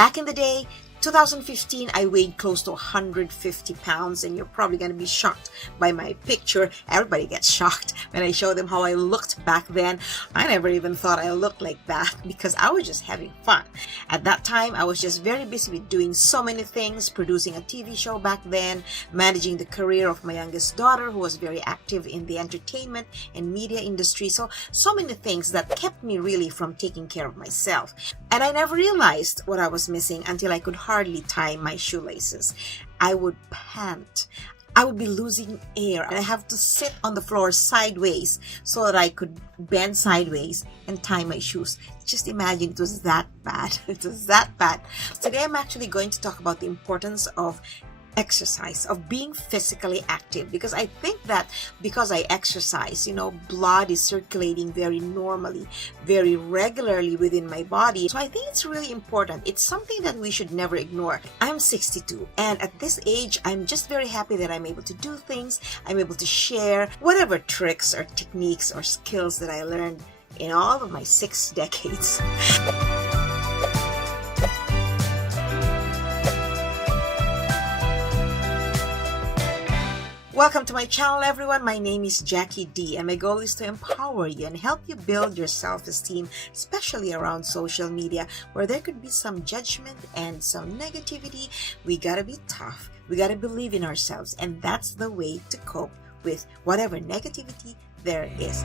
Back in the day, 2015, I weighed close to 150 pounds, and you're probably going to be shocked by my picture. Everybody gets shocked when I show them how I looked back then. I never even thought I looked like that because I was just having fun. At that time, I was just very busy with doing so many things, producing a TV show back then, managing the career of my youngest daughter, who was very active in the entertainment and media industry. So many things that kept me really from taking care of myself. And I never realized what I was missing until I could hardly tie my shoelaces. I would pant. I would be losing air, and I have to sit on the floor sideways so that I could bend sideways and tie my shoes. Just imagine, it was that bad. It was that bad. Today I'm actually going to talk about the importance of exercise, of being physically active, because I think that because I exercise, blood is circulating very normally, very regularly within my body. So I think it's really important. It's something that we should never ignore. I'm 62, and at this age, I'm just very happy that I'm able to do things. I'm able to share whatever tricks or techniques or skills that I learned in all of my 6 decades. Welcome to my channel, everyone. My name is Jackie D, and my goal is to empower you and help you build your self-esteem, especially around social media, where there could be some judgment and some negativity. We gotta be tough. We gotta believe in ourselves, and that's the way to cope with whatever negativity there is.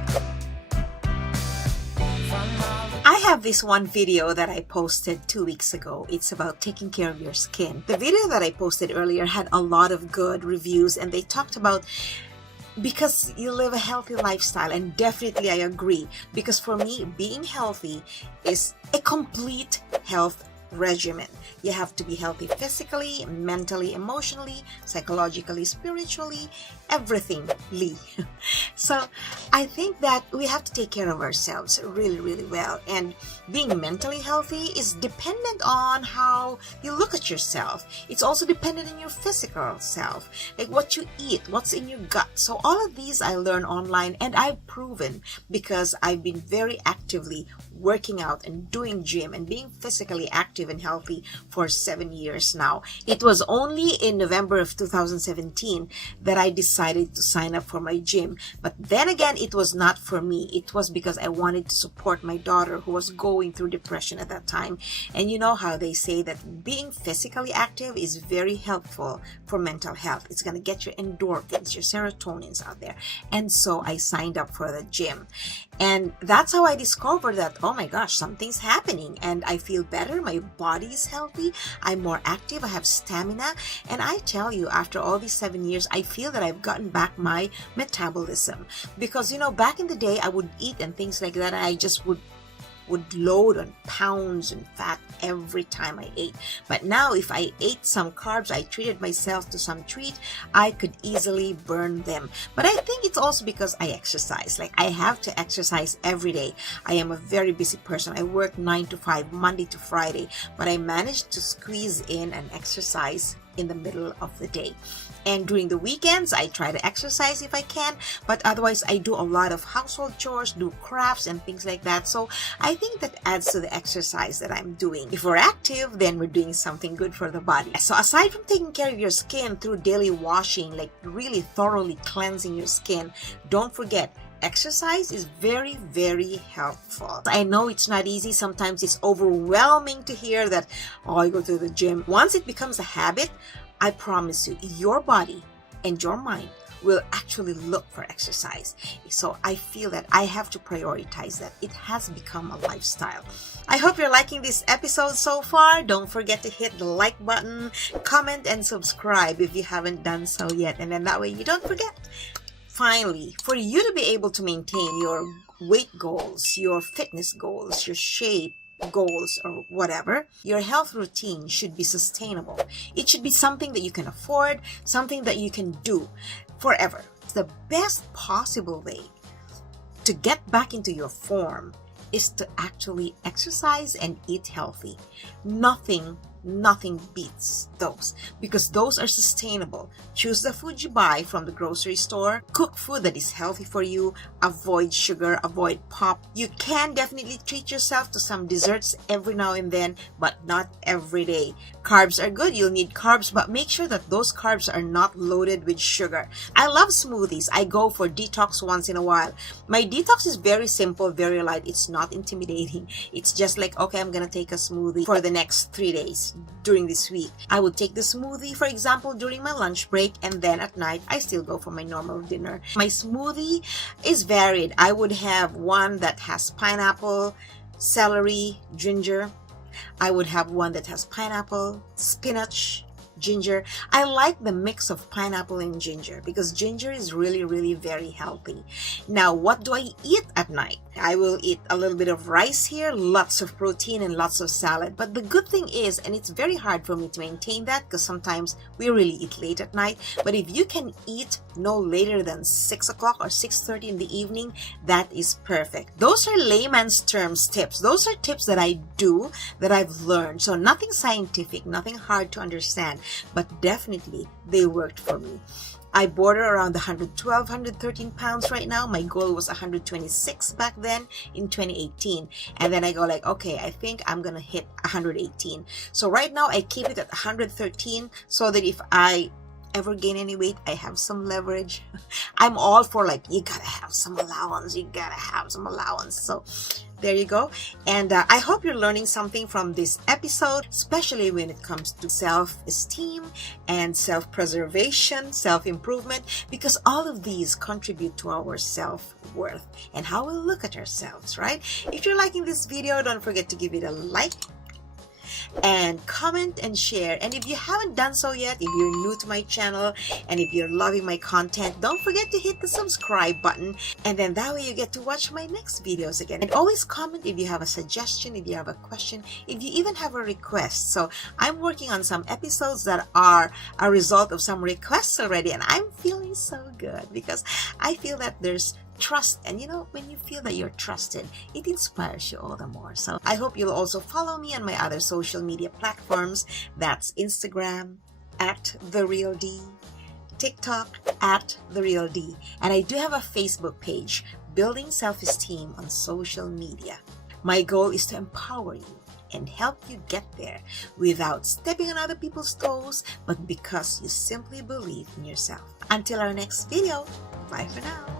I have this one video that I posted 2 weeks ago. It's about taking care of your skin. The video that I posted earlier had a lot of good reviews, and they talked about because you live a healthy lifestyle, and definitely I agree, because for me, being healthy is a complete health regimen. You have to be healthy physically, mentally, emotionally, psychologically, spiritually, everything. So I think that we have to take care of ourselves really, really well. And being mentally healthy is dependent on how you look at yourself. It's also dependent on your physical self, like what you eat, what's in your gut. So all of these I learned online, and I've proven, because I've been very actively working out and doing gym and being physically active and healthy for 7 years now. It was only in November of 2017 that I decided to sign up for my gym. But then again, it was not for me. It was because I wanted to support my daughter, who was going through depression at that time. And you know how they say that being physically active is very helpful for mental health. It's going to get your endorphins, your serotonins out there. And so I signed up for the gym. And that's how I discovered that, oh my gosh, something's happening, and I feel better. My body is healthy. I'm more active. I have stamina. And I tell you, after all these 7 years, I feel that I've gotten back my metabolism. Because, back in the day, I would eat and things like that, and I just would load on pounds and fat every time I ate. But now if I ate some carbs, I treated myself to some treat, I could easily burn them. But I think it's also because I exercise. Like, I have to exercise every day. I am a very busy person. I work 9 to 5, Monday to Friday, but I managed to squeeze in an exercise in the middle of the day. And during the weekends, I try to exercise if I can, but otherwise I do a lot of household chores, do crafts and things like that. So I think that adds to the exercise that I'm doing. If we're active, then we're doing something good for the body. So aside from taking care of your skin through daily washing, like really thoroughly cleansing your skin, don't forget, exercise is very, very helpful. I know it's not easy. Sometimes it's overwhelming to hear that, oh, I go to the gym. Once it becomes a habit, I promise you, your body and your mind will actually look for exercise. So I feel that I have to prioritize that. It has become a lifestyle. I hope you're liking this episode so far. Don't forget to hit the like button, comment, and subscribe if you haven't done so yet. And then that way you don't forget. Finally, for you to be able to maintain your weight goals, your fitness goals, your shape goals, or whatever, your health routine should be sustainable. It should be something that you can afford, something that you can do forever. The best possible way to get back into your form is to actually exercise and eat healthy. Nothing Nothing beats those because those are sustainable. Choose the food you buy from the grocery store. Cook food that is healthy for you. Avoid sugar, avoid pop. You can definitely treat yourself to some desserts every now and then, but not every day. Carbs are good. You'll need carbs, but make sure that those carbs are not loaded with sugar. I love smoothies. I go for detox once in a while. My detox is very simple, very light. It's not intimidating. It's just like, okay, I'm gonna take a smoothie for the next 3 days during this week. I would take the smoothie, for example, during my lunch break, and then at night, I still go for my normal dinner. My smoothie is varied. I would have one that has pineapple, celery, ginger. I would have one that has pineapple, spinach, ginger. I like the mix of pineapple and ginger because ginger is really very healthy. Now, what do I eat at night? I will eat a little bit of rice here, lots of protein and lots of salad. But the good thing is, and it's very hard for me to maintain that because sometimes we really eat late at night, but if you can eat no later than 6 o'clock or 6:30 in the evening, that is perfect. Those are layman's terms tips. Those are tips that I do, that I've learned. So nothing scientific, nothing hard to understand, but definitely they worked for me. I border around the 112, 113 pounds right now. My goal was 126 back then in 2018. And then I go like, okay, I think I'm going to hit 118. So right now I keep it at 113 so that if I ever gain any weight, I have some leverage. I'm all for like, you gotta have some allowance. You gotta have some allowance. So there you go. And I hope you're learning something from this episode, especially when it comes to self-esteem and self-preservation, self-improvement, because all of these contribute to our self-worth and how we look at ourselves, right? If you're liking this video, don't forget to give it a like and comment and share. And if you haven't done so yet, if you're new to my channel and if you're loving my content, don't forget to hit the subscribe button, and then that way you get to watch my next videos again. And always comment if you have a suggestion, if you have a question, if you even have a request. So I'm working on some episodes that are a result of some requests already, and I'm feeling so good because I feel that there's trust, and you know, when you feel that you're trusted, it inspires you all the more. So I hope you'll also follow me on my other social media platforms. That's Instagram @TheRealD, TikTok @TheRealD, and I do have a Facebook page, Building Self-Esteem on Social Media. My goal is to empower you and help you get there without stepping on other people's toes, but because you simply believe in yourself. Until our next video, bye for now.